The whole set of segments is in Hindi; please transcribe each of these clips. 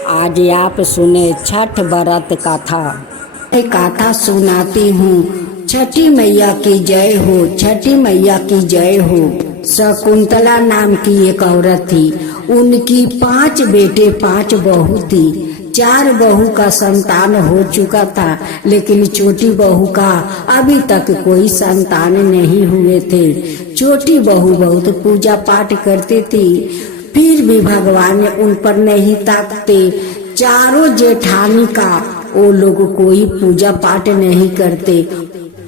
आज आप सुने छठ व्रत कथा। एक कथा सुनाती हूँ। छठी मैया की जय हो, छठी मैया की जय हो। शकुंतला नाम की एक औरत थी। उनकी 5 बेटे 5 बहू थी। 4 बहू का संतान हो चुका था, लेकिन छोटी बहू का अभी तक कोई संतान नहीं हुए थे। छोटी बहू बहुत पूजा पाठ करती थी, फिर भी भगवान उन पर नहीं ताकते। चारों जेठानी का वो लोग कोई पूजा पाठ नहीं करते।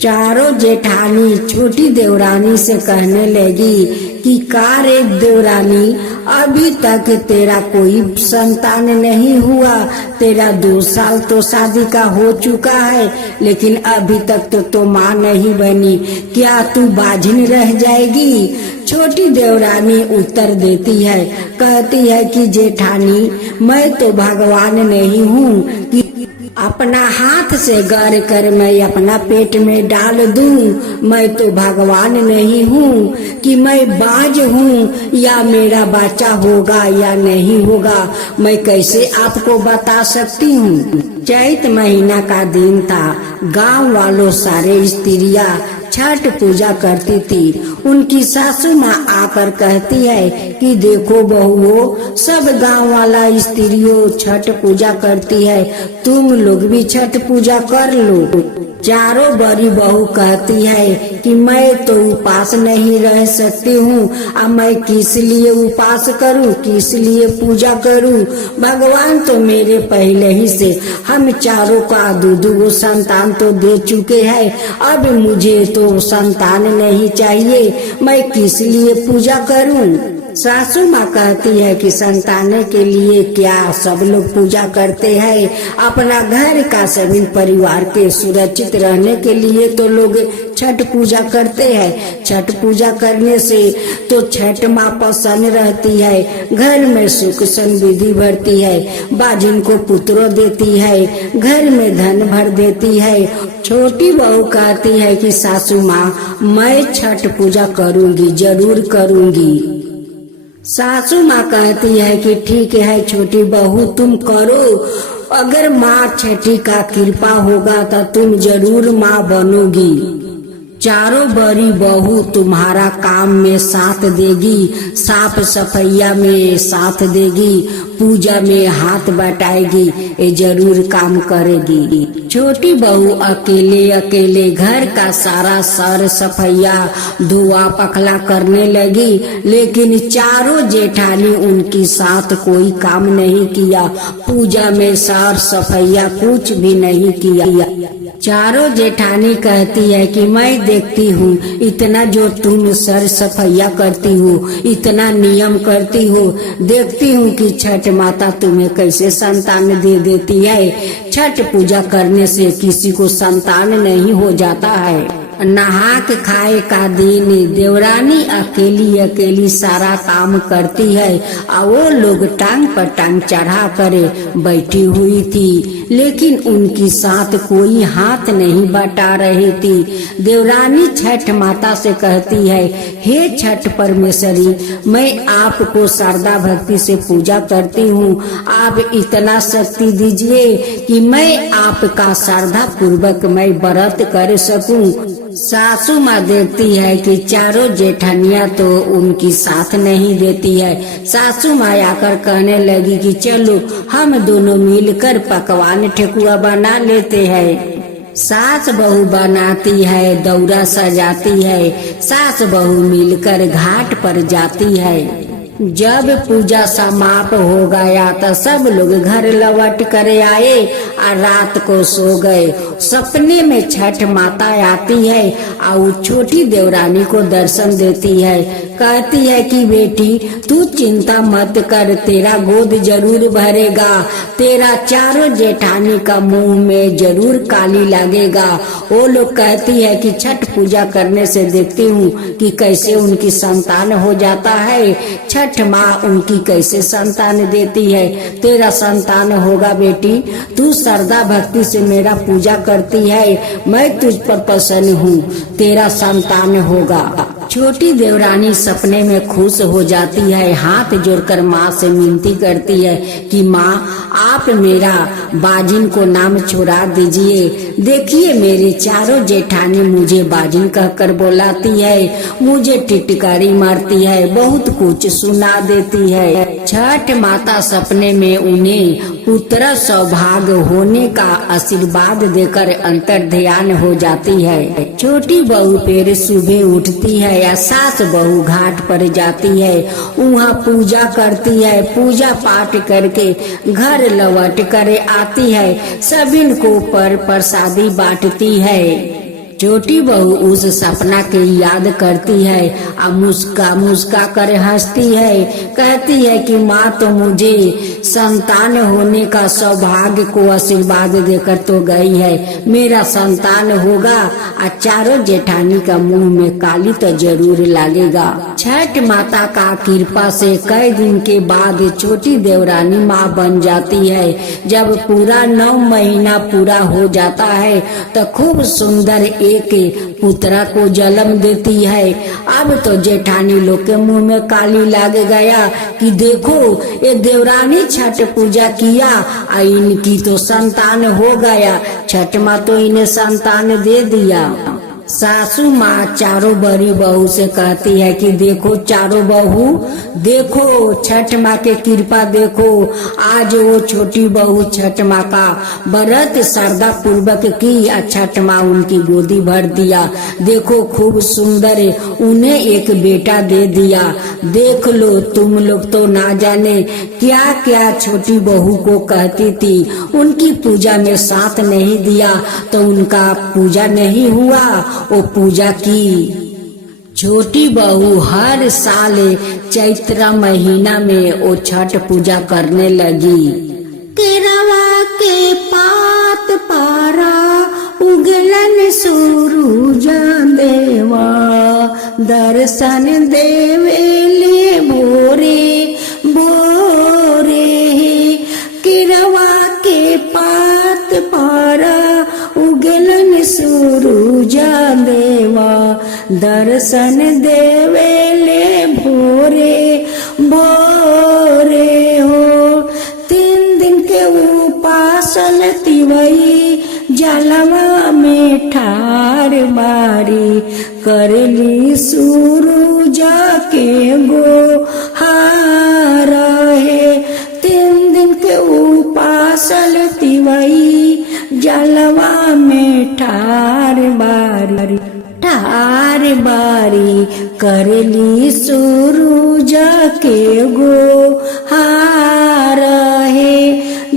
चारों जेठानी छोटी देवरानी से कहने लगी कि कार एक देवरानी, अभी तक तेरा कोई संतान नहीं हुआ। तेरा 2 साल तो शादी का हो चुका है, लेकिन अभी तक तो माँ नहीं बनी। क्या तू बाझिन रह जाएगी? छोटी देवरानी उत्तर देती है, कहती है कि जेठानी, मैं तो भगवान नहीं हूँ कि अपना हाथ से गाड़ कर मैं अपना पेट में डाल दूं। मैं तो भगवान नहीं हूँ कि मैं बाज हूँ या मेरा बच्चा होगा या नहीं होगा। मैं कैसे आपको बता सकती हूँ। चैत महीना का दिन था। गांव वालों सारे स्त्रियां छठ पूजा करती थी। उनकी सासू माँ आकर कहती है कि देखो बहुओं, सब गांव वाला स्त्रियों छठ पूजा करती है, तुम लोग भी छठ पूजा कर लो। चारों बड़ी बहू कहती है कि मैं तो उपास नहीं रह सकती हूँ। अब मैं किस लिए उपास करूँ, किस लिए पूजा करूँ? भगवान तो मेरे पहले ही से हम चारों का 2 संतान तो दे चुके हैं। अब मुझे तो संतान नहीं चाहिए, मैं किस लिए पूजा करूँ? सासू माँ कहती है कि संतान के लिए क्या सब लोग पूजा करते हैं, अपना घर का सभी परिवार के सुरक्षित रहने के लिए तो लोग छठ पूजा करते हैं। छठ पूजा करने से तो छठ माँ प्रसन्न रहती है, घर में सुख समृद्धि भरती है, बाजिन को पुत्रों देती है, घर में धन भर देती है। छोटी बहू कहती है कि सासू माँ, मैं छठ पूजा करूँगी, जरूर करूँगी। सासू माँ कहती है कि ठीक है छोटी बहू, तुम करो। अगर माँ छठी का कृपा होगा तो तुम जरूर माँ बनोगी। चारों बड़ी बहू तुम्हारा काम में साथ देगी, साफ सफाइया में साथ देगी, पूजा में हाथ बटाएगी, ये जरूर काम करेगी। छोटी बहू अकेले अकेले घर का सारा सर सफाइया धुआ पखला करने लगी, लेकिन चारों जेठानी उनकी साथ कोई काम नहीं किया। पूजा में सर सफाइया कुछ भी नहीं किया। चारों जेठानी कहती है कि मैं देखती हूँ इतना जो तुम सर सफाइया करती हो, इतना नियम करती हो, देखती हूँ कि छठ माता तुम्हें कैसे संतान दे देती है। छठ पूजा करने से किसी को संतान नहीं हो जाता है। नहा के खाए का दिन देवरानी अकेली अकेली सारा काम करती है, और वो लोग टांग पर टांग चढ़ा कर बैठी हुई थी, लेकिन उनकी साथ कोई हाथ नहीं बटा रही थी। देवरानी छठ माता से कहती है, हे छठ परमेश्वरी, मैं आपको श्रद्धा भक्ति से पूजा करती हूँ, आप इतना शक्ति दीजिए कि मैं आपका श्रद्धा पूर्वक मैं व्रत कर सकूं। सासू माँ देखती है कि चारों जेठानियाँ तो उनकी साथ नहीं देती है। सासू माँ आकर कहने लगी कि चलो हम दोनों मिलकर पकवान ठेकुआ बना लेते हैं। सास बहू बनाती है, दौरा सजाती है, सास बहू मिलकर घाट पर जाती है। जब पूजा समाप्त हो गया तो सब लोग घर लौट कर आए और रात को सो गए। सपने में छठ माता आती है और छोटी देवरानी को दर्शन देती है। कहती है कि बेटी तू चिंता मत कर, तेरा गोद जरूर भरेगा, तेरा चारों जेठानी का मुंह में जरूर काली लगेगा। वो लोग कहती है कि छठ पूजा करने से देखती हूँ कि कैसे उनकी संतान हो जाता है। छठ माँ उनकी कैसे संतान देती है। तेरा संतान होगा बेटी, तू श्रद्धा भक्ति से मेरा पूजा करती है, मैं तुझ पर प्रसन्न हूँ, तेरा संतान होगा। छोटी देवरानी सपने में खुश हो जाती है, हाथ जोड़कर माँ से विनती करती है कि माँ आप मेरा बाजिन को नाम छुड़ा दीजिए। देखिए मेरे चारों जेठानी मुझे बाजिन कहकर बुलाती है, मुझे टिटकारी मारती है, बहुत कुछ सुना देती है। छठ माता सपने में उन्हें पुत्र सौभाग्य होने का आशीर्वाद देकर अंतर ध्यान हो जाती है। छोटी बहू फिर सुबह उठती है या सास बहू घाट पर जाती है, वहाँ पूजा करती है, पूजा पाठ करके घर लौट कर आती है, सभी को पर प्रसादी बांटती है। छोटी बहू उस सपना के याद करती है और मुस्का कर हंसती है, कहती है कि माँ तो मुझे संतान होने का सौभाग्य को आशीर्वाद देकर तो गई है, मेरा संतान होगा और चारों जेठानी का मुंह में काली तो जरूर लगेगा। छठ माता का कृपा से कई दिन के बाद छोटी देवरानी माँ बन जाती है। जब पूरा 9 महीना पूरा हो जाता है तो खूब सुंदर एक पुत्रा को जन्म देती है। अब तो जेठानी लोग के मुंह में काली लग गया कि देखो ये देवरानी छठ पूजा किया और इनकी तो संतान हो गया, छठ माँ तो इन्हें संतान दे दिया। सासू माँ चारों बड़ी बहू से कहती है कि देखो चारों बहू, देखो छठ माँ के कृपा देखो, आज वो छोटी बहू छठ माँ का व्रत श्रद्धा पूर्वक की और छठ माँ उनकी गोदी भर दिया। देखो खूब सुंदर उन्हें एक बेटा दे दिया। देख लो तुम लोग तो ना जाने क्या क्या छोटी बहू को कहती थी, उनकी पूजा में साथ नहीं दिया तो उनका पूजा नहीं हुआ, वो पूजा की। छोटी बहू हर साल चैत्र महीना में वो छठ पूजा करने लगी। केरवा के पात पारा उगलन सूरज देवा, दर्शन देवेले भोरे भोरे। केरवा के पात पारा उगलन सूरज देवा, दर्शन देवेले भोरे भोरे हो। 3 दिन के उपासन तिवई जलवा में ठार बारी, करली सूरज के गो हार है। 3 दिन के उपासन तिवई जलवा में ठार बारी, करली सूरज के गो हार है।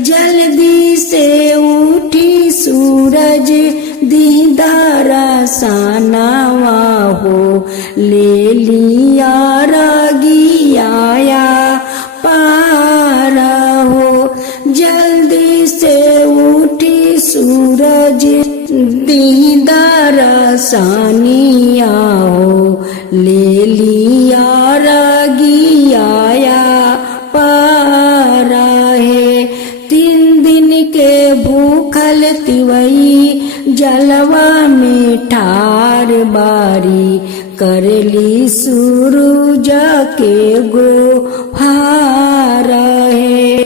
जल्दी से उठी सूरज दीदार सनावा हो, ले लिया रगिया पार हो। जल्दी से उठी सूरज दीदार सानिया हो, ले लिया रगिया पार है। 3 दिन के भूखल तिवई जलवा में ठार बारी, करली सूरज के गो हार है।